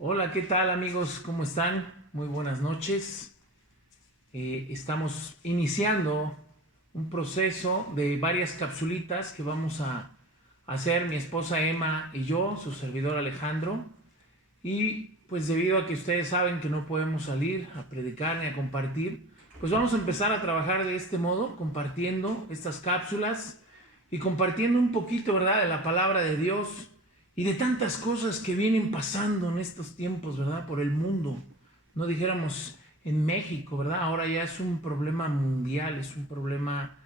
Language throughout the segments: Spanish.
Hola, ¿qué tal amigos? ¿Cómo están? Muy buenas noches. Estamos iniciando un proceso de varias capsulitas que vamos a hacer mi esposa Emma y yo, su servidor Alejandro. Y pues debido a que ustedes saben que no podemos salir a predicar ni a compartir, pues vamos a empezar a trabajar de este modo, compartiendo estas cápsulas y compartiendo un poquito, ¿verdad?, de la palabra de Dios y de tantas cosas que vienen pasando en estos tiempos, ¿verdad?, por el mundo. No dijéramos en México, ¿verdad? Ahora ya es un problema mundial, es un problema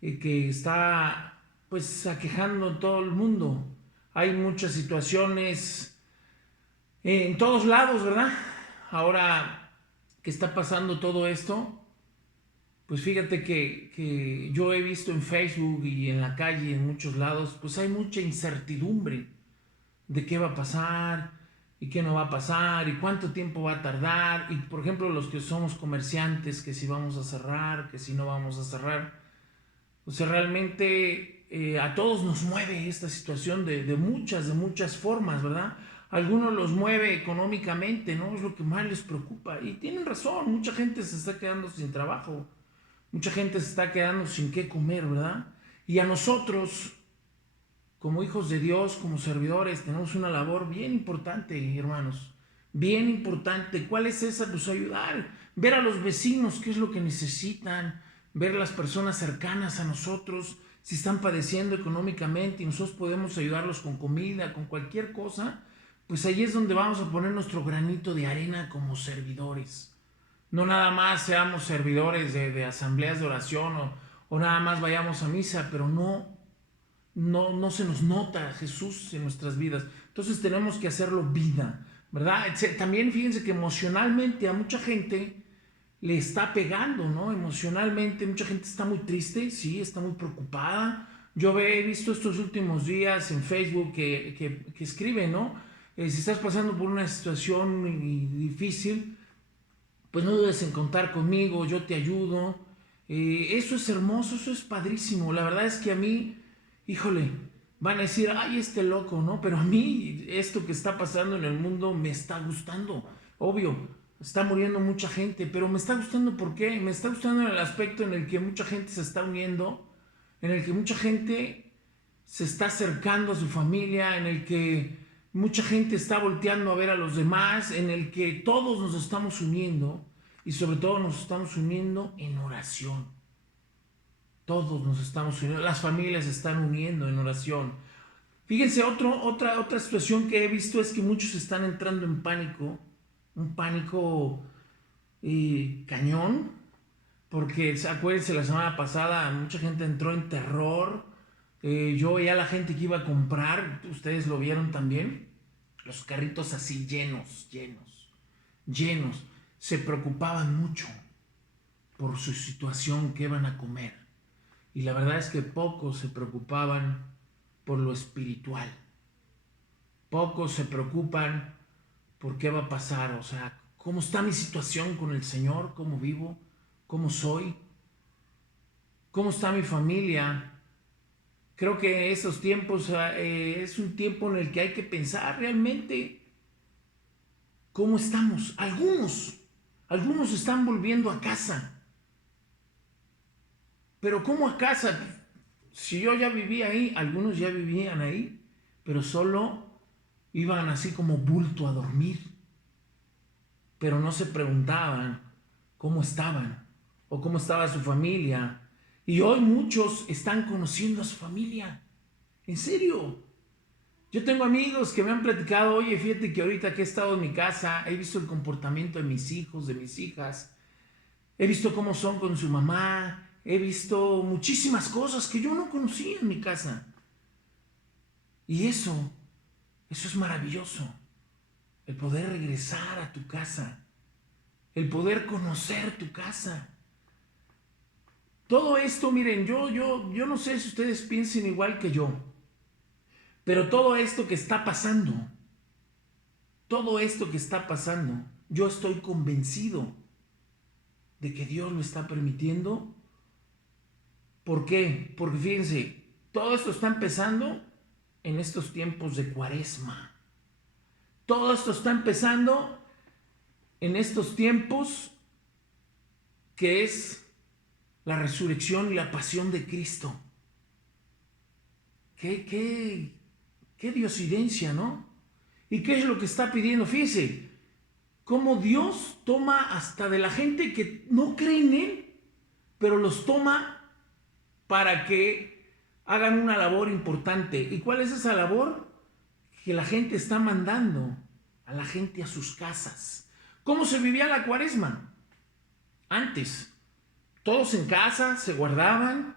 que está pues aquejando todo el mundo. Hay muchas situaciones en todos lados, ¿verdad? Ahora que está pasando todo esto, pues fíjate que yo he visto en Facebook y en la calle, en muchos lados, pues hay mucha incertidumbre de qué va a pasar y qué no va a pasar y cuánto tiempo va a tardar. Y por ejemplo, los que somos comerciantes, que si vamos a cerrar, que si no vamos a cerrar. O sea, realmente a todos nos mueve esta situación de muchas formas, ¿verdad? Algunos los mueve económicamente, ¿no? Es lo que más les preocupa. Y tienen razón, mucha gente se está quedando sin trabajo, mucha gente se está quedando sin qué comer, ¿verdad? Y a nosotros, como hijos de Dios, como servidores, tenemos una labor bien importante, hermanos. Bien importante. ¿Cuál es esa? Pues ayudar, ver a los vecinos qué es lo que necesitan, ver a las personas cercanas a nosotros, si están padeciendo económicamente y nosotros podemos ayudarlos con comida, con cualquier cosa, pues ahí es donde vamos a poner nuestro granito de arena como servidores. No nada más seamos servidores de asambleas de oración o nada más vayamos a misa, pero no se nos nota Jesús en nuestras vidas. Entonces tenemos que hacerlo vida, ¿verdad? También fíjense que emocionalmente a mucha gente le está pegando, ¿no? Emocionalmente mucha gente está muy triste, sí, está muy preocupada. Yo he visto estos últimos días en Facebook que escriben, ¿no? Si estás pasando por una situación difícil, pues no dudes en contar conmigo, yo te ayudo. Eso es hermoso, eso es padrísimo. La verdad es que a mí, híjole, van a decir, ay, este loco, ¿no? Pero a mí esto que está pasando en el mundo me está gustando. Obvio, está muriendo mucha gente, pero me está gustando ¿por qué? Me está gustando en el aspecto en el que mucha gente se está uniendo, en el que mucha gente se está acercando a su familia, en el que mucha gente está volteando a ver a los demás, en el que todos nos estamos uniendo y sobre todo nos estamos uniendo en oración. Todos nos estamos uniendo, las familias se están uniendo en oración. Fíjense, otra situación que he visto es que muchos están entrando en pánico, un pánico cañón, porque acuérdense, la semana pasada mucha gente entró en terror. Yo veía a la gente que iba a comprar, ustedes lo vieron también, los carritos así llenos, llenos, llenos. Se preocupaban mucho por su situación, qué van a comer. Y la verdad es que pocos se preocupaban por lo espiritual. Pocos se preocupan por qué va a pasar, o sea, cómo está mi situación con el Señor, cómo vivo, cómo soy, cómo está mi familia. Creo que esos tiempos es un tiempo en el que hay que pensar realmente cómo estamos. Algunos están volviendo a casa. Pero ¿cómo a casa? Si yo ya vivía ahí, algunos ya vivían ahí, pero solo iban así como bulto a dormir. Pero no se preguntaban cómo estaban o cómo estaba su familia. Y hoy muchos están conociendo a su familia. En serio. Yo tengo amigos que me han platicado, oye, fíjate que ahorita que he estado en mi casa, he visto el comportamiento de mis hijos, de mis hijas, he visto cómo son con su mamá, he visto muchísimas cosas que yo no conocía en mi casa. Y eso es maravilloso, el poder regresar a tu casa, el poder conocer tu casa. Todo esto, miren, yo no sé si ustedes piensen igual que yo, pero todo esto que está pasando, todo esto que está pasando, yo estoy convencido de que Dios lo está permitiendo. ¿Por qué? Porque fíjense, todo esto está empezando en estos tiempos de Cuaresma. Todo esto está empezando en estos tiempos, que es la resurrección y la pasión de Cristo. Qué diosidencia, ¿no? ¿Y qué es lo que está pidiendo? Fíjese, cómo Dios toma hasta de la gente que no cree en Él, pero los toma para que hagan una labor importante. ¿Y cuál es esa labor? Que la gente está mandando a la gente a sus casas. ¿Cómo se vivía la cuaresma? Antes, todos en casa se guardaban,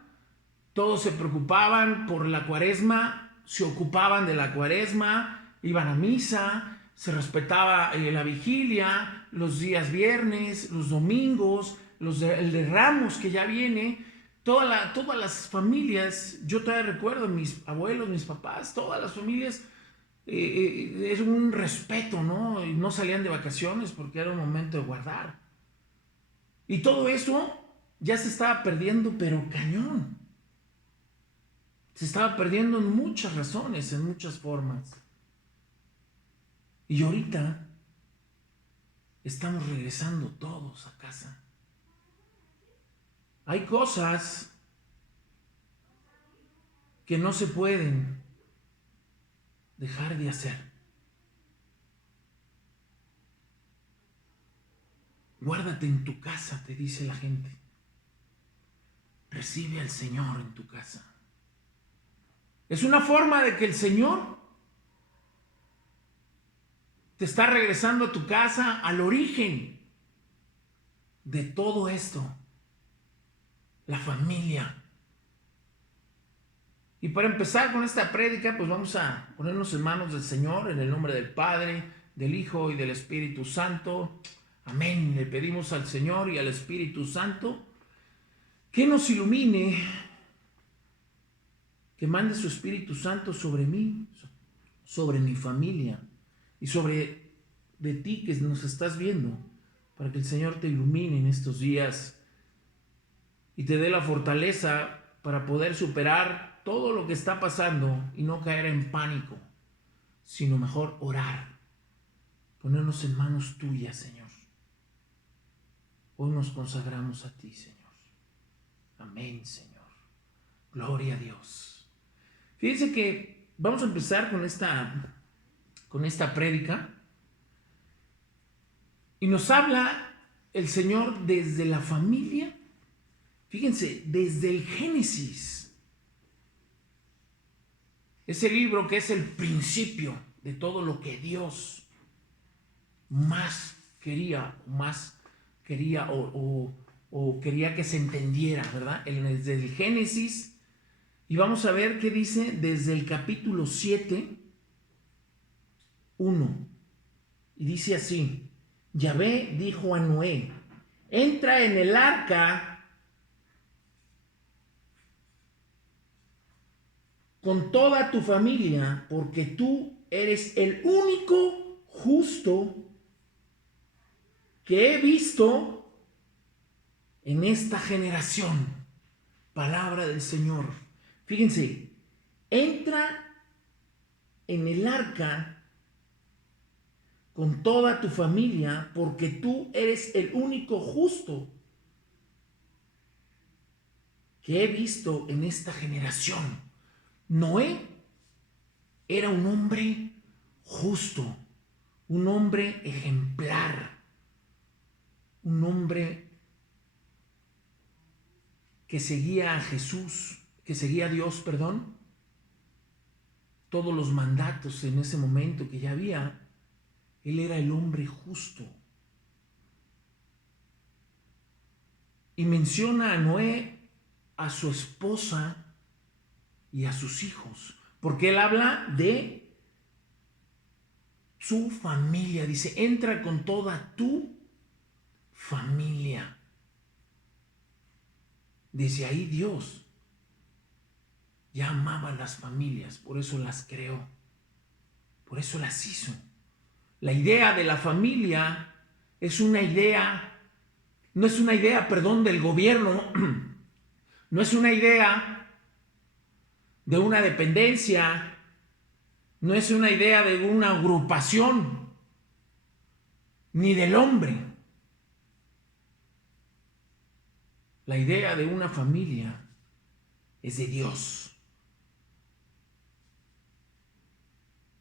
todos se preocupaban por la cuaresma, se ocupaban de la cuaresma, iban a misa, se respetaba la vigilia, los días viernes, los domingos, el de Ramos que ya viene. Todas las familias, yo todavía recuerdo, mis abuelos, mis papás, todas las familias, es un respeto, ¿no? Y no salían de vacaciones porque era un momento de guardar. Y todo eso ya se estaba perdiendo, pero cañón. Se estaba perdiendo en muchas razones, en muchas formas. Y ahorita estamos regresando todos a casa. Hay cosas que no se pueden dejar de hacer. Guárdate en tu casa, te dice la gente. Recibe al Señor en tu casa. Es una forma de que el Señor te está regresando a tu casa, al origen de todo esto. La familia. Y para empezar con esta prédica, pues vamos a ponernos en manos del Señor, en el nombre del Padre, del Hijo y del Espíritu Santo. Amén. Le pedimos al Señor y al Espíritu Santo que nos ilumine, que mande su Espíritu Santo sobre mí, sobre mi familia y sobre de ti que nos estás viendo, para que el Señor te ilumine en estos días y te dé la fortaleza para poder superar todo lo que está pasando y no caer en pánico, sino mejor orar, ponernos en manos tuyas, Señor. Hoy nos consagramos a ti, Señor. Amén, Señor. Gloria a Dios. Fíjense que vamos a empezar con esta prédica y nos habla el Señor desde la familia. Fíjense, desde el Génesis. Ese libro que es el principio de todo lo que Dios más quería o quería que se entendiera, ¿verdad? Desde el Génesis. Y vamos a ver qué dice desde el capítulo 7, 1. Y dice así: Yahvé dijo a Noé: entra en el arca con toda tu familia, porque tú eres el único justo que he visto en esta generación. Palabra del Señor. Fíjense, entra en el arca con toda tu familia, porque tú eres el único justo que he visto en esta generación. Noé era un hombre justo, un hombre ejemplar, un hombre que seguía a Jesús, que seguía a Dios, perdón, todos los mandatos en ese momento que ya había. Él era el hombre justo. Y menciona a Noé, a su esposa y a sus hijos, porque él habla de su familia. Dice, entra con toda tu familia. Desde ahí Dios ya amaba a las familias, por eso las creó, por eso las hizo. La idea de la familia es una idea, no es una idea, perdón, del gobierno, no es una idea de una dependencia, no es una idea de una agrupación, ni del hombre. La idea de una familia es de Dios.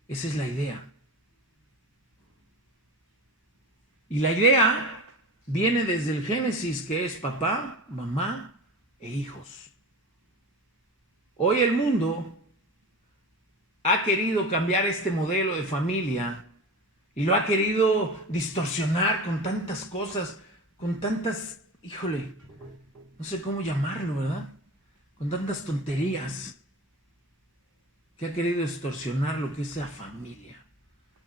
Esa es la idea. Y la idea viene desde el Génesis, que es papá, mamá e hijos. Hoy el mundo ha querido cambiar este modelo de familia y lo ha querido distorsionar con tantas cosas, con tantas, híjole, no sé cómo llamarlo, ¿verdad? Con tantas tonterías que ha querido distorsionar lo que es la familia,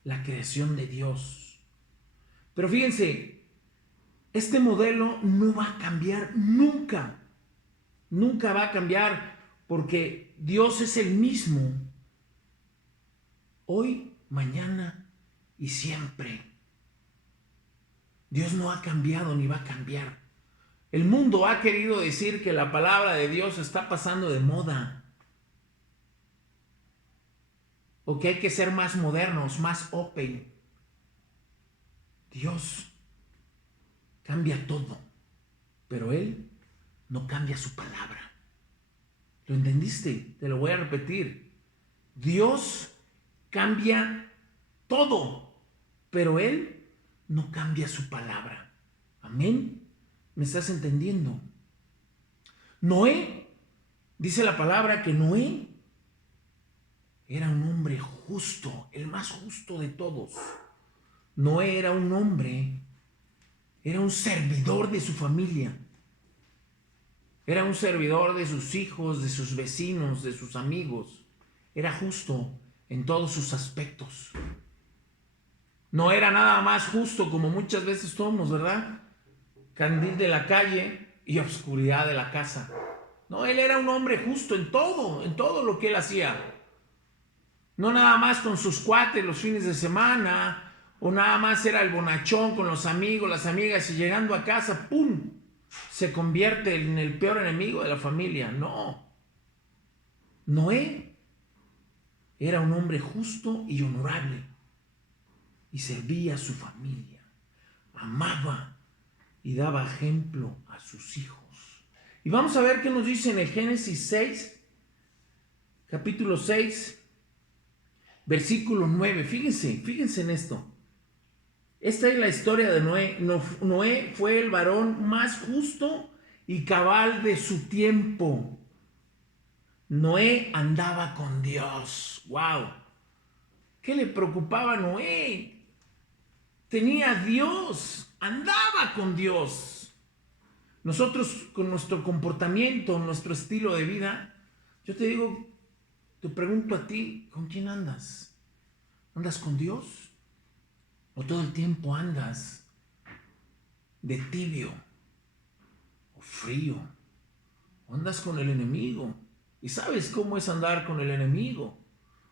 la creación de Dios. Pero fíjense, este modelo no va a cambiar nunca. Nunca va a cambiar porque Dios es el mismo. Hoy, mañana y siempre. Dios no ha cambiado ni va a cambiar. El mundo ha querido decir que la palabra de Dios está pasando de moda. O que hay que ser más modernos, más open. Dios cambia todo, pero Él no cambia su palabra. ¿Lo entendiste? Te lo voy a repetir. Dios cambia todo, pero Él no cambia su palabra. Amén. ¿Me estás entendiendo? Noé, dice la palabra que Noé era un hombre justo, el más justo de todos. Noé era un hombre, era un servidor de su familia. Era un servidor de sus hijos, de sus vecinos, de sus amigos. Era justo en todos sus aspectos. No era nada más justo como muchas veces somos, ¿verdad? Candil de la calle y oscuridad de la casa. No, él era un hombre justo en todo lo que él hacía. No nada más con sus cuates los fines de semana, o nada más era el bonachón con los amigos, las amigas, y llegando a casa, ¡pum!, se convierte en el peor enemigo de la familia. No. Noé era un hombre justo y honorable y servía a su familia, amaba y daba ejemplo a sus hijos. Y vamos a ver qué nos dice en el Génesis 6, capítulo 6, versículo 9. Fíjense en esto. Esta es la historia de Noé. Noé fue el varón más justo y cabal de su tiempo. Noé andaba con Dios. ¡Wow! ¿Qué le preocupaba a Noé? Tenía a Dios, andaba con Dios. Nosotros con nuestro comportamiento, nuestro estilo de vida, yo te digo, te pregunto a ti, ¿con quién andas? ¿Andas con Dios? ¿O todo el tiempo andas de tibio o frío? ¿O andas con el enemigo? ¿Y sabes cómo es andar con el enemigo?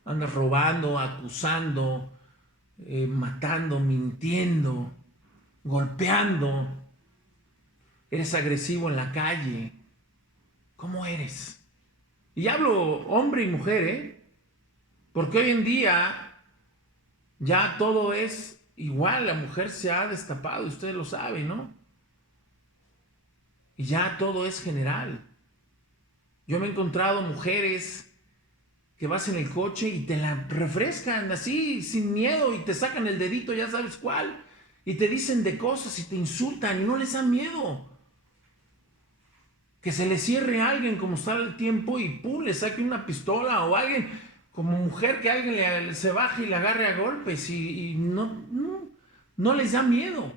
Andas robando, acusando, matando, mintiendo, golpeando. Eres agresivo en la calle. ¿Cómo eres? Y hablo hombre y mujer, porque hoy en día ya todo es igual. La mujer se ha destapado, ustedes lo saben, ¿no? Y ya todo es general. Yo me he encontrado mujeres que vas en el coche y te la refrescan así, sin miedo, y te sacan el dedito, ya sabes cuál, y te dicen de cosas y te insultan y no les da miedo. Que se le cierre a alguien como está el tiempo y ¡pum!, le saque una pistola, o alguien, como mujer, que alguien se baje y le agarre a golpes y no les da miedo.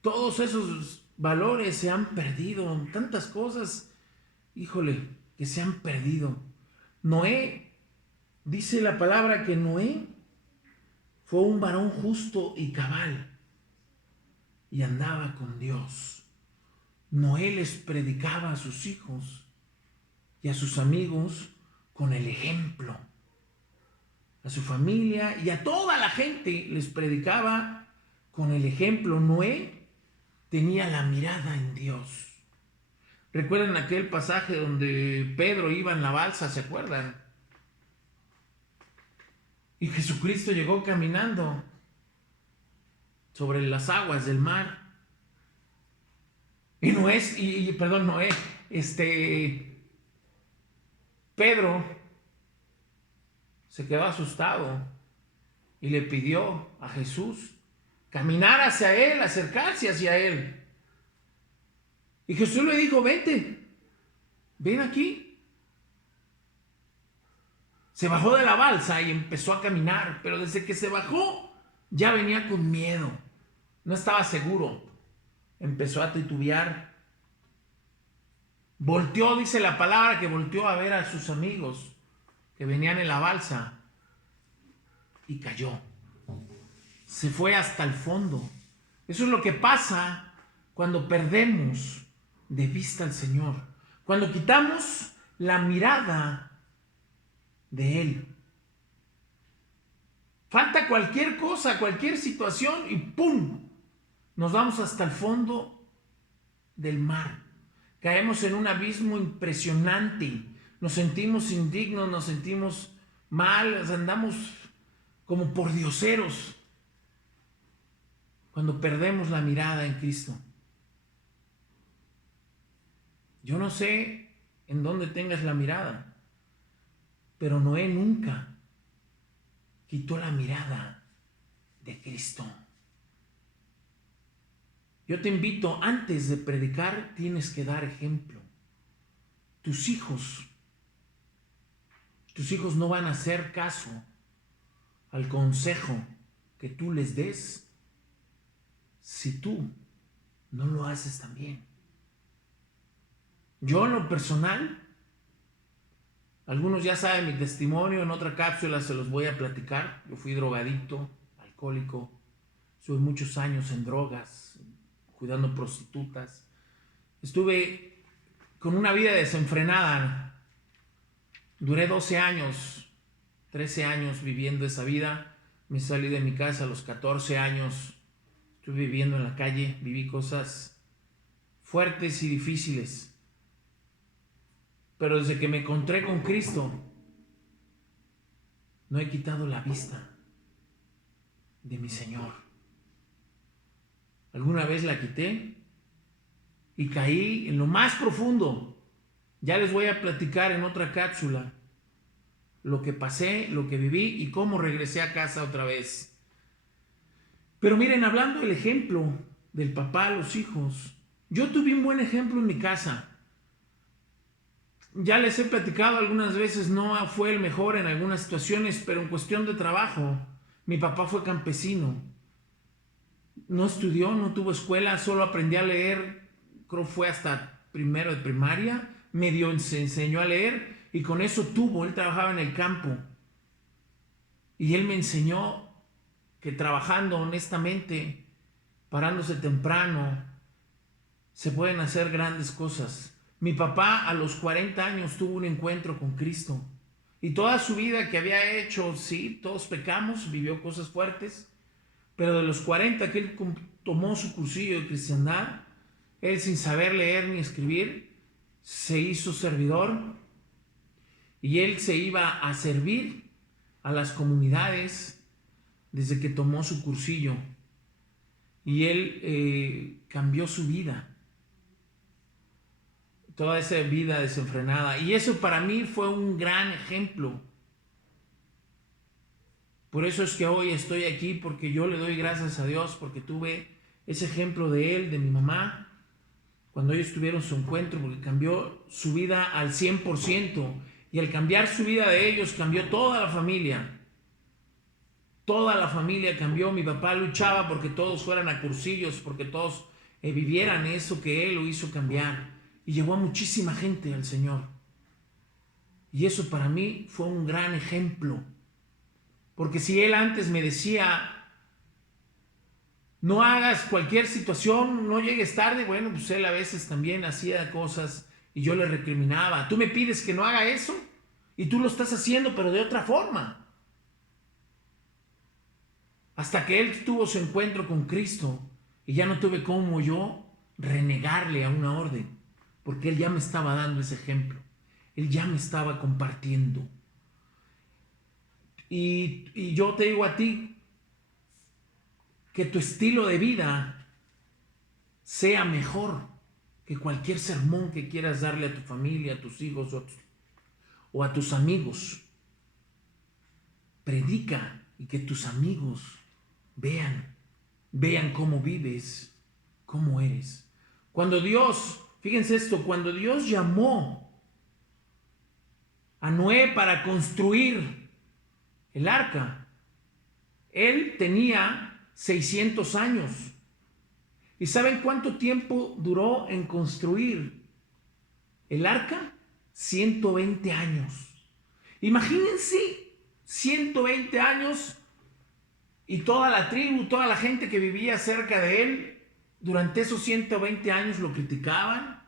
Todos esos valores se han perdido, tantas cosas, híjole, que se han perdido. Noé, dice la palabra que Noé fue un varón justo y cabal y andaba con Dios. Noé les predicaba a sus hijos y a sus amigos con el ejemplo. A su familia y a toda la gente les predicaba con el ejemplo. Noé tenía la mirada en Dios. ¿Recuerdan aquel pasaje donde Pedro iba en la balsa? ¿Se acuerdan? Y Jesucristo llegó caminando sobre las aguas del mar. Y Pedro se quedó asustado y le pidió a Jesús caminar hacia él, acercarse hacia él. Y Jesús le dijo, vete, ven aquí. Se bajó de la balsa y empezó a caminar, pero desde que se bajó ya venía con miedo, no estaba seguro, empezó a titubear. Volteó, dice la palabra, que volteó a ver a sus amigos que venían en la balsa y cayó. Se fue hasta el fondo. Eso es lo que pasa cuando perdemos de vista al Señor, cuando quitamos la mirada de Él. Falta cualquier cosa, cualquier situación y ¡pum! Nos vamos hasta el fondo del mar. Caemos en un abismo impresionante. Nos sentimos indignos, nos sentimos mal, andamos como pordioseros cuando perdemos la mirada en Cristo. Yo no sé en dónde tengas la mirada, pero Noé nunca quitó la mirada de Cristo. Yo te invito, antes de predicar, tienes que dar ejemplo. Tus hijos no van a hacer caso al consejo que tú les des si tú no lo haces también. Yo en lo personal, algunos ya saben mi testimonio, en otra cápsula se los voy a platicar. Yo fui drogadicto, alcohólico, estuve muchos años en drogas, cuidando prostitutas. Estuve con una vida desenfrenada. Duré 12 años, 13 años viviendo esa vida. Me salí de mi casa a los 14 años. Estuve viviendo en la calle, viví cosas fuertes y difíciles. Pero desde que me encontré con Cristo, no he quitado la vista de mi Señor. Alguna vez la quité y caí en lo más profundo. Ya les voy a platicar en otra cápsula lo que pasé, lo que viví y cómo regresé a casa otra vez. Pero miren, hablando del ejemplo del papá a los hijos, yo tuve un buen ejemplo en mi casa. Ya les he platicado algunas veces, no fue el mejor en algunas situaciones, pero en cuestión de trabajo, mi papá fue campesino. No estudió, no tuvo escuela, solo aprendí a leer, creo fue hasta primero de primaria, medio se enseñó a leer y con eso él trabajaba en el campo. Y él me enseñó que trabajando honestamente, parándose temprano, se pueden hacer grandes cosas. Mi papá a los 40 años tuvo un encuentro con Cristo. Y toda su vida que había hecho, sí, todos pecamos, vivió cosas fuertes. Pero de los 40 que él tomó su cursillo de cristiandad, él sin saber leer ni escribir, se hizo servidor. Y él se iba a servir a las comunidades desde que tomó su cursillo. Y él cambió su vida. Toda esa vida desenfrenada. Y eso para mí fue un gran ejemplo. Por eso es que hoy estoy aquí, porque yo le doy gracias a Dios, porque tuve ese ejemplo de él, de mi mamá, cuando ellos tuvieron su encuentro, porque cambió su vida al 100%. Y al cambiar su vida de ellos, cambió toda la familia. Toda la familia cambió. Mi papá luchaba porque todos fueran a cursillos, porque todos vivieran eso que él lo hizo cambiar. Y llevó a muchísima gente al Señor. Y eso para mí fue un gran ejemplo. Porque si él antes me decía, no hagas cualquier situación, no llegues tarde, bueno, pues él a veces también hacía cosas y yo le recriminaba. Tú me pides que no haga eso y tú lo estás haciendo, pero de otra forma. Hasta que él tuvo su encuentro con Cristo y ya no tuve cómo yo renegarle a una orden. Porque él ya me estaba dando ese ejemplo. Él ya me estaba compartiendo. Y yo te digo a ti que tu estilo de vida sea mejor que cualquier sermón que quieras darle a tu familia, a tus hijos o a tus amigos. Predica y que tus amigos vean cómo vives, cómo eres. Cuando Dios, fíjense esto, cuando Dios llamó a Noé para construir el arca, él tenía 600 años. ¿Y saben cuánto tiempo duró en construir el arca? 120 años. Imagínense 120 años y toda la tribu, toda la gente que vivía cerca de él, durante esos 120 años lo criticaban.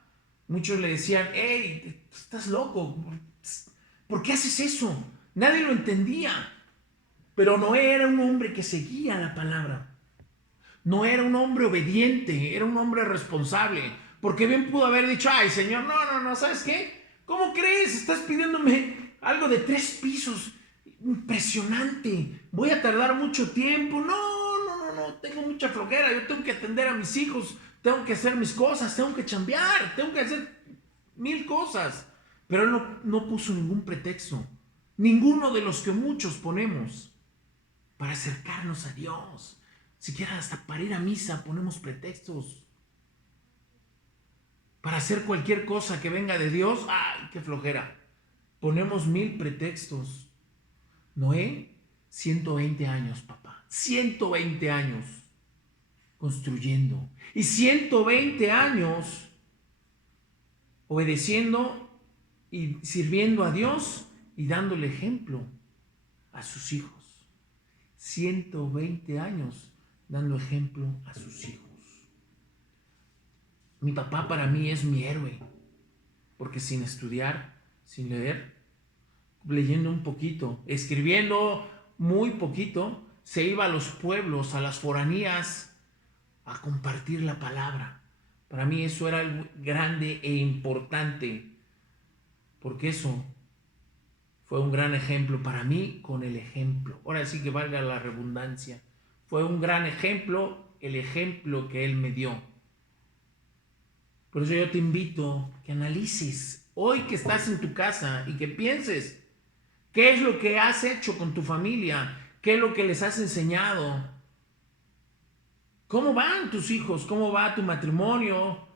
Muchos le decían, hey, estás loco, ¿por qué haces eso? Nadie lo entendía. Pero Noé era un hombre que seguía la palabra. No era un hombre obediente, era un hombre responsable. Porque bien pudo haber dicho, ay, Señor, no, ¿sabes qué? ¿Cómo crees? Estás pidiéndome algo de 3 pisos. Impresionante. Voy a tardar mucho tiempo. No, tengo mucha flojera. Yo tengo que atender a mis hijos. Tengo que hacer mis cosas. Tengo que chambear. Tengo que hacer 1000 cosas. Pero él no puso ningún pretexto. Ninguno de los que muchos ponemos para acercarnos a Dios. Siquiera hasta para ir a misa ponemos pretextos. Para hacer cualquier cosa que venga de Dios, ¡ay, qué flojera! Ponemos 1000 pretextos. Noé, 120 años, papá. 120 años construyendo. Y 120 años obedeciendo y sirviendo a Dios y dándole ejemplo a sus hijos. 120 años dando ejemplo a sus hijos. Mi papá para mí es mi héroe, porque sin estudiar, sin leer, leyendo un poquito, escribiendo muy poquito, se iba a los pueblos, a las foranías, a compartir la palabra. Para mí eso era algo grande e importante, porque eso fue un gran ejemplo para mí con el ejemplo. Ahora sí que valga la redundancia. Fue un gran ejemplo, el ejemplo que él me dio. Por eso yo te invito que analices hoy que estás en tu casa y que pienses qué es lo que has hecho con tu familia, qué es lo que les has enseñado, cómo van tus hijos, cómo va tu matrimonio,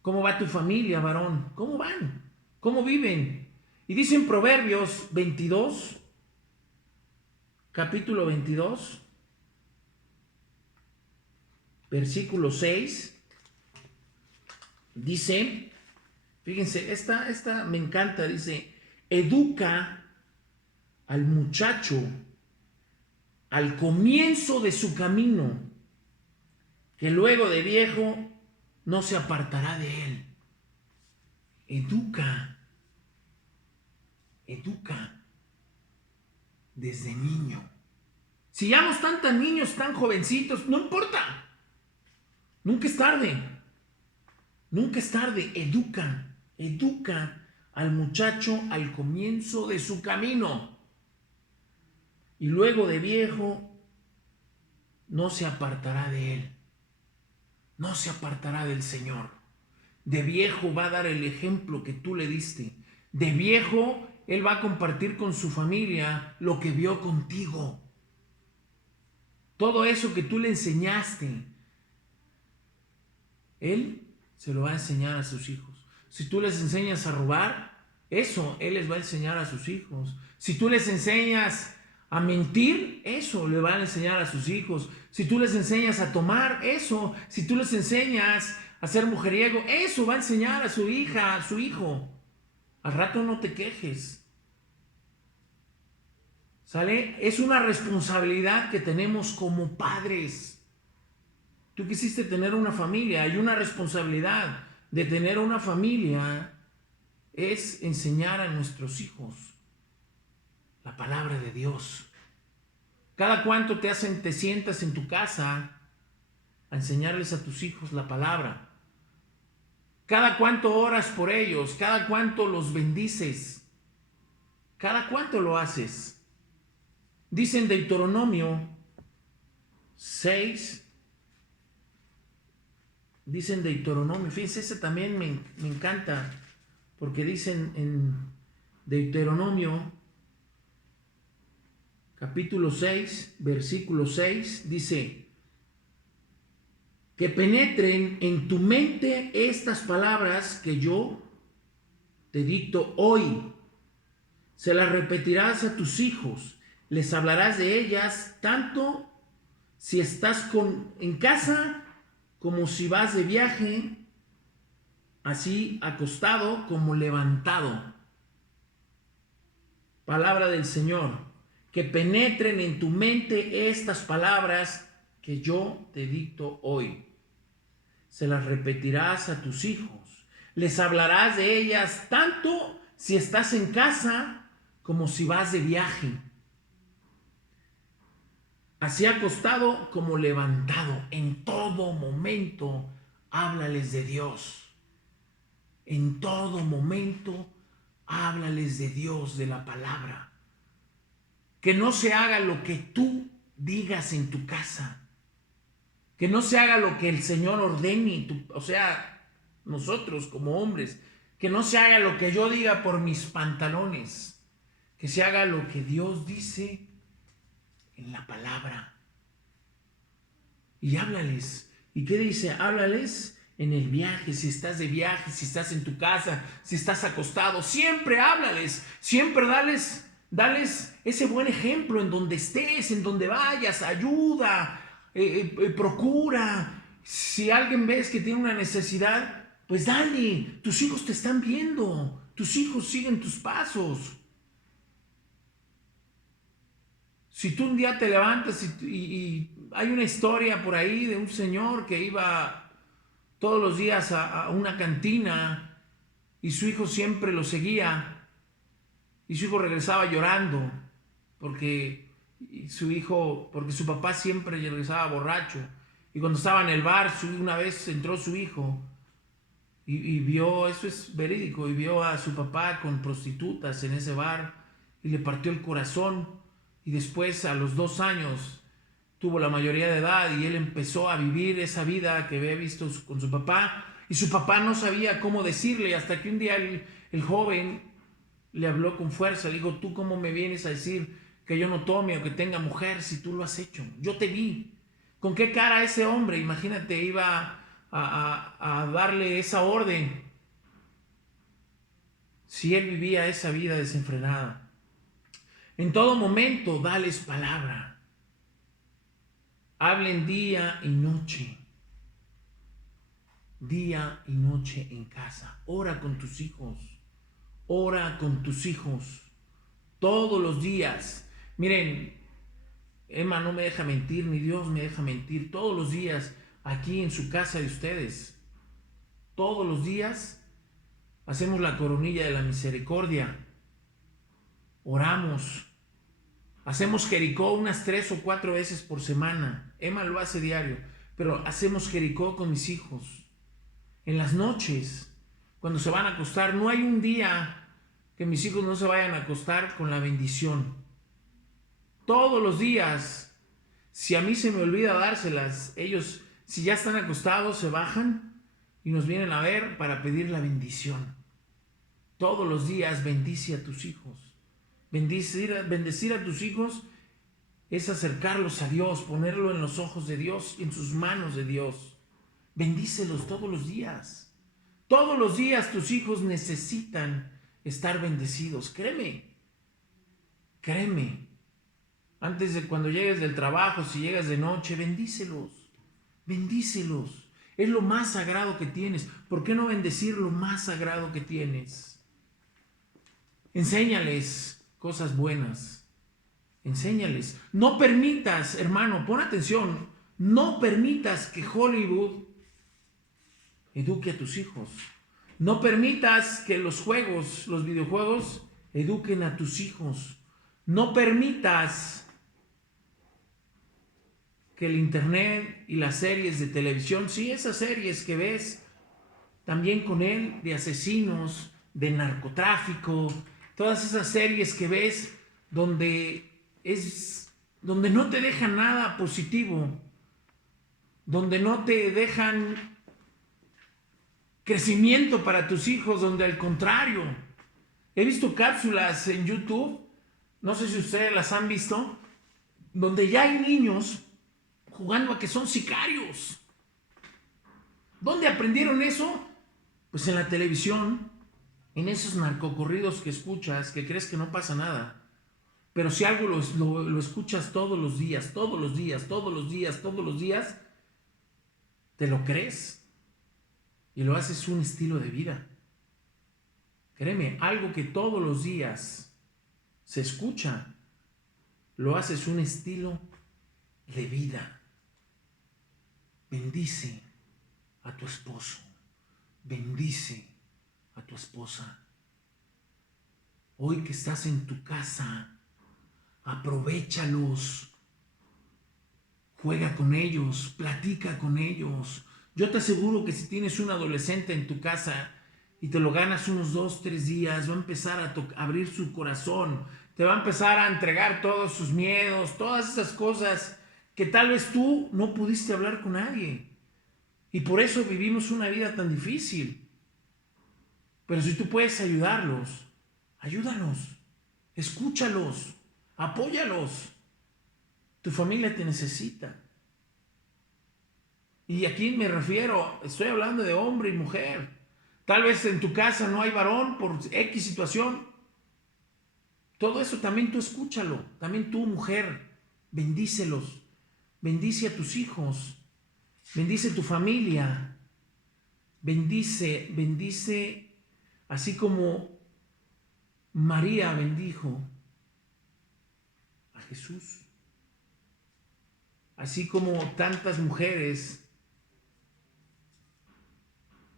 cómo va tu familia, varón, cómo van, cómo viven. Y dice en Proverbios 22, capítulo 22, versículo 6, dice, fíjense, esta me encanta, dice, educa al muchacho al comienzo de su camino, que luego de viejo no se apartará de él. Educa desde niño. Si ya no están tan niños, tan jovencitos, no importa. Nunca es tarde. Nunca es tarde. Educa al muchacho al comienzo de su camino. Y luego de viejo no se apartará de él. No se apartará del Señor. De viejo va a dar el ejemplo que tú le diste. De viejo él va a compartir con su familia lo que vio contigo. Todo eso que tú le enseñaste, él se lo va a enseñar a sus hijos. Si tú les enseñas a robar, eso él les va a enseñar a sus hijos. Si tú les enseñas a mentir, eso le van a enseñar a sus hijos. Si tú les enseñas a tomar, eso. Si tú les enseñas a ser mujeriego, eso va a enseñar a su hija, a su hijo. Al rato no te quejes. ¿Sale? Es una responsabilidad que tenemos como padres. Tú quisiste tener una familia, y una responsabilidad de tener una familia es enseñar a nuestros hijos la palabra de Dios. Cada cuánto te sientas en tu casa a enseñarles a tus hijos la palabra. Cada cuánto oras por ellos, cada cuánto los bendices, cada cuánto lo haces. Dice en Deuteronomio 6, dice en Deuteronomio, fíjense, ese también me encanta, porque dicen en Deuteronomio capítulo 6, versículo 6, dice: que penetren en tu mente estas palabras que yo te dicto hoy. Se las repetirás a tus hijos, les hablarás de ellas tanto si estás en casa como si vas de viaje, así acostado como levantado. Palabra del Señor. Que penetren en tu mente estas palabras que yo te dicto hoy. Se las repetirás a tus hijos. Les hablarás de ellas tanto si estás en casa como si vas de viaje, así acostado como levantado. En todo momento háblales de Dios. En todo momento háblales de Dios, de la palabra. Que no se haga lo que tú digas en tu casa. Que no se haga lo que el Señor ordene, o sea, nosotros como hombres. Que no se haga lo que yo diga por mis pantalones. Que se haga lo que Dios dice en la palabra. Y háblales. ¿Y qué dice? Háblales en el viaje, si estás de viaje, si estás en tu casa, si estás acostado. Siempre háblales. Siempre dales ese buen ejemplo en donde estés, en donde vayas. Ayuda, procura. Si alguien ves que tiene una necesidad, pues dale. Tus hijos te están viendo. Tus hijos siguen tus pasos. Si tú un día te levantas y hay una historia por ahí de un señor que iba todos los días a una cantina y su hijo siempre lo seguía y su hijo regresaba llorando porque su papá siempre regresaba borracho, y cuando estaba en el bar una vez entró su hijo y vio, eso es verídico, y vio a su papá con prostitutas en ese bar y le partió el corazón. Y después, a los 2 años, tuvo la mayoría de edad y él empezó a vivir esa vida que había visto con su papá. Y su papá no sabía cómo decirle, hasta que un día el joven le habló con fuerza. Le dijo: ¿tú cómo me vienes a decir que yo no tome o que tenga mujer si tú lo has hecho? Yo te vi. ¿Con qué cara ese hombre, imagínate, iba a darle esa orden si él vivía esa vida desenfrenada? En todo momento, dales palabra. Hablen día y noche. Día y noche en casa. Ora con tus hijos. Ora con tus hijos. Todos los días. Miren, Emma no me deja mentir, ni Dios me deja mentir. Todos los días, aquí en su casa de ustedes, todos los días, hacemos la coronilla de la misericordia. Oramos. Hacemos Jericó unas 3 o 4 veces por semana. Emma lo hace diario. Pero hacemos Jericó con mis hijos. En las noches, cuando se van a acostar, no hay un día que mis hijos no se vayan a acostar con la bendición. Todos los días. Si a mí se me olvida dárselas, ellos, si ya están acostados, se bajan y nos vienen a ver para pedir la bendición. Todos los días bendice a tus hijos. Bendecir a tus hijos es acercarlos a Dios, ponerlo en los ojos de Dios, en sus manos de Dios. Bendícelos todos los días. Todos los días tus hijos necesitan estar bendecidos. Créeme. Créeme. Antes de cuando llegues del trabajo, si llegas de noche, bendícelos. Bendícelos. Es lo más sagrado que tienes. ¿Por qué no bendecir lo más sagrado que tienes? Enséñales cosas buenas. Enséñales. No permitas, hermano, pon atención, no permitas que Hollywood eduque a tus hijos. No permitas que los videojuegos, eduquen a tus hijos. No permitas que el internet y las series de televisión, sí, esas series que ves, también con él, de asesinos, de narcotráfico, todas esas series que ves donde es donde no te dejan nada positivo, donde no te dejan crecimiento para tus hijos, donde al contrario. He visto cápsulas en YouTube, no sé si ustedes las han visto, donde ya hay niños jugando a que son sicarios. ¿Dónde aprendieron eso? Pues en la televisión, en esos narcocorridos que escuchas, que crees que no pasa nada. Pero si algo lo escuchas todos los días, todos los días, todos los días, todos los días, te lo crees y lo haces un estilo de vida. Créeme, algo que todos los días se escucha, lo haces un estilo de vida. Bendice a tu esposo, bendice a tu esposa. Hoy que estás en tu casa, aprovéchalos, juega con ellos, platica con ellos. Yo te aseguro que si tienes un adolescente en tu casa y te lo ganas unos 2, 3 días, va a empezar a abrir su corazón, te va a empezar a entregar todos sus miedos, todas esas cosas que tal vez tú no pudiste hablar con nadie. Y por eso vivimos una vida tan difícil. Pero si tú puedes ayudarlos, ayúdalos, escúchalos, apóyalos. Tu familia te necesita. Y aquí me refiero, estoy hablando de hombre y mujer. Tal vez en tu casa no hay varón por X situación. Todo eso también tú escúchalo. También tú, mujer, bendícelos. Bendice a tus hijos. Bendice tu familia. Bendice, así como María bendijo a Jesús. Así como tantas mujeres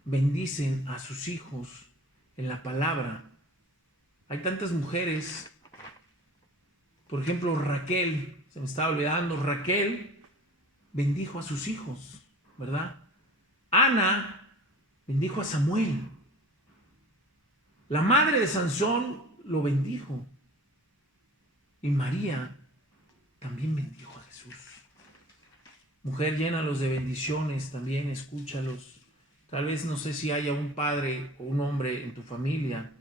bendicen a sus hijos en la palabra. Hay tantas mujeres, por ejemplo Raquel, se me estaba olvidando, Raquel bendijo a sus hijos, ¿verdad? Ana bendijo a Samuel. La madre de Sansón lo bendijo. Y María también bendijo a Jesús. Mujer, llénalos de bendiciones también, escúchalos. Tal vez no sé si haya un padre o un hombre en tu familia.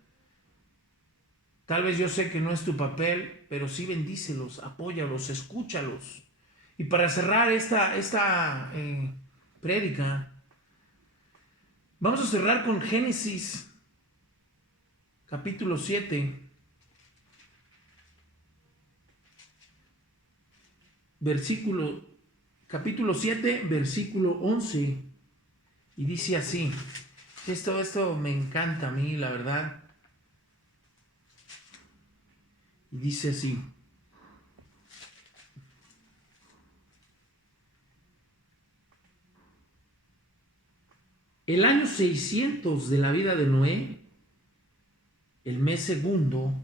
Tal vez yo sé que no es tu papel, pero sí bendícelos, apóyalos, escúchalos. Y para cerrar esta prédica, vamos a cerrar con Génesis capítulo 7, capítulo 7, versículo 11. Y dice así, esto me encanta a mí, la verdad. Y dice así: el año 600 de la vida de Noé, el mes segundo,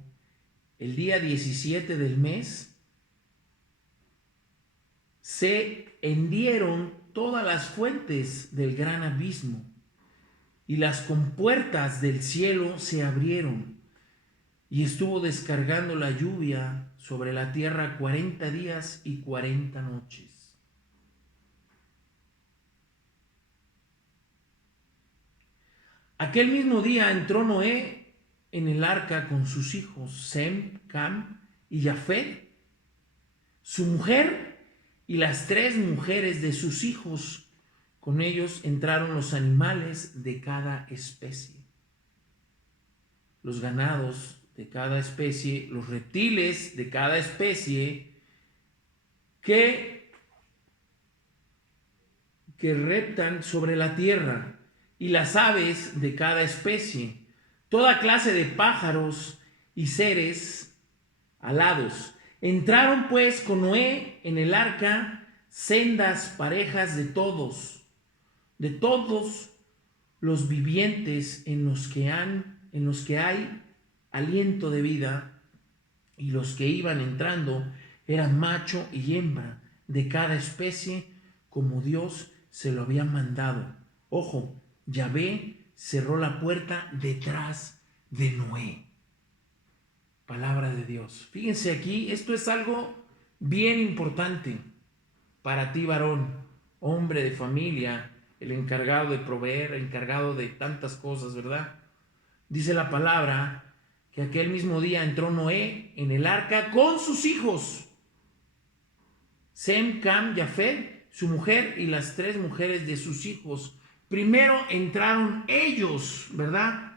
el día 17 del mes, se hendieron todas las fuentes del gran abismo y las compuertas del cielo se abrieron y estuvo descargando la lluvia sobre la tierra 40 días y 40 noches. Aquel mismo día entró Noé en el arca con sus hijos Sem, Cam y Jafet, su mujer y las 3 mujeres de sus hijos. Con ellos entraron los animales de cada especie, los ganados de cada especie, los reptiles de cada especie que reptan sobre la tierra, y las aves de cada especie, toda clase de pájaros y seres alados. Entraron pues con Noé en el arca sendas parejas de todos los vivientes en los que hay aliento de vida, y los que iban entrando eran macho y hembra de cada especie, como Dios se lo había mandado. Ojo, Yahvé cerró la puerta detrás de Noé Palabra de Dios. Fíjense aquí, esto es algo bien importante para ti, varón, hombre de familia, el encargado de proveer, el encargado de tantas cosas, ¿verdad? Dice la palabra que aquel mismo día entró Noé en el arca con sus hijos, Sem, Cam, Jafet, su mujer y las 3 mujeres de sus hijos. Primero entraron ellos, ¿verdad?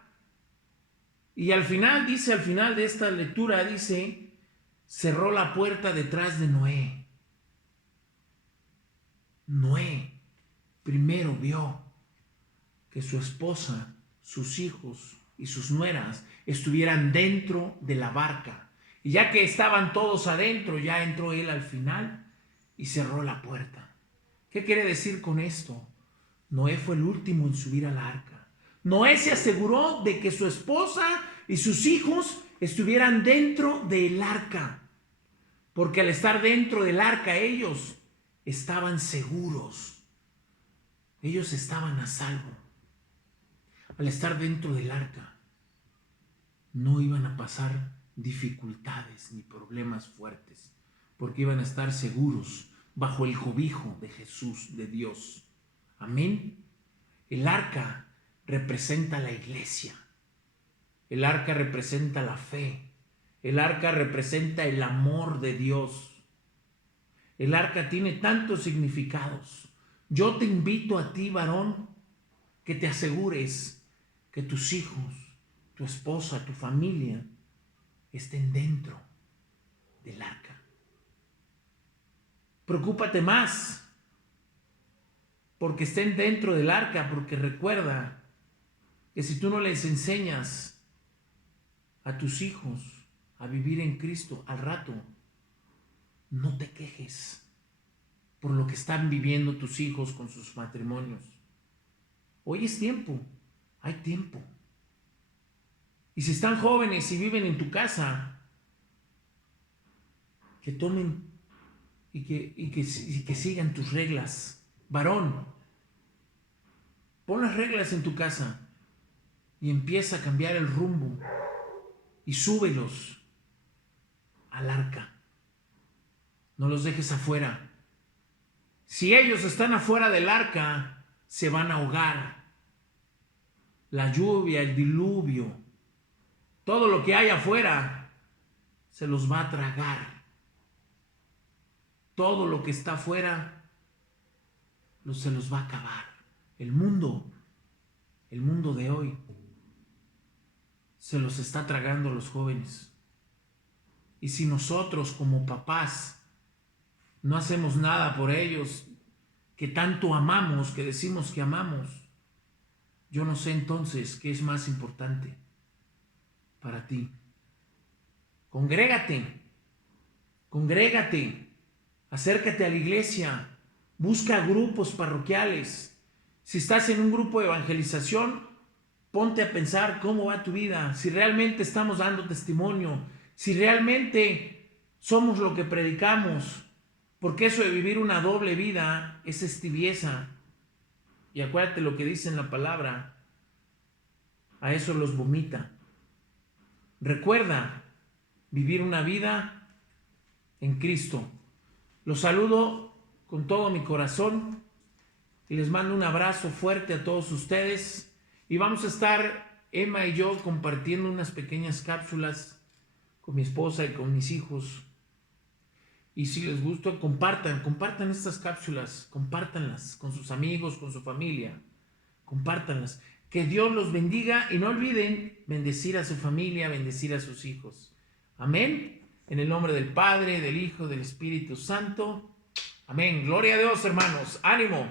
Y al final de esta lectura, dice, cerró la puerta detrás de Noé. Noé primero vio que su esposa, sus hijos y sus nueras estuvieran dentro de la barca. Y ya que estaban todos adentro, ya entró él al final y cerró la puerta. ¿Qué quiere decir con esto? Noé fue el último en subir al arca. Noé se aseguró de que su esposa y sus hijos estuvieran dentro del arca, porque al estar dentro del arca ellos estaban seguros, ellos estaban a salvo. Al estar dentro del arca no iban a pasar dificultades ni problemas fuertes, porque iban a estar seguros bajo el cobijo de Jesús, de Dios. Amén. El arca representa la iglesia. El arca representa la fe. El arca representa el amor de Dios. El arca tiene tantos significados. Yo te invito a ti, varón, que te asegures que tus hijos, tu esposa, tu familia estén dentro del arca. Preocúpate más porque estén dentro del arca, porque recuerda que si tú no les enseñas a tus hijos a vivir en Cristo, al rato, no te quejes por lo que están viviendo tus hijos con sus matrimonios. Hoy es tiempo, hay tiempo. Y si están jóvenes y viven en tu casa, que tomen y que sigan tus reglas. Varón, pon las reglas en tu casa y empieza a cambiar el rumbo y súbelos al arca. No los dejes afuera. Si ellos están afuera del arca, se van a ahogar. La lluvia, el diluvio, todo lo que hay afuera se los va a tragar. Todo lo que está afuera se los va a acabar. El mundo de hoy se los está tragando a los jóvenes. Y si nosotros como papás no hacemos nada por ellos, que tanto amamos, que decimos que amamos, yo no sé entonces qué es más importante para ti. Congrégate, acércate a la iglesia, busca grupos parroquiales. Si estás en un grupo de evangelización, ponte a pensar cómo va tu vida, si realmente estamos dando testimonio, si realmente somos lo que predicamos, porque eso de vivir una doble vida es tibieza. Y acuérdate lo que dice en la palabra, a eso los vomita. Recuerda vivir una vida en Cristo. Los saludo con todo mi corazón y les mando un abrazo fuerte a todos ustedes. Y vamos a estar, Emma y yo, compartiendo unas pequeñas cápsulas con mi esposa y con mis hijos. Y si les gusta, compartan estas cápsulas, compártanlas con sus amigos, con su familia, compártanlas. Que Dios los bendiga y no olviden bendecir a su familia, bendecir a sus hijos. Amén. En el nombre del Padre, del Hijo, del Espíritu Santo. Amén. Gloria a Dios, hermanos. Ánimo.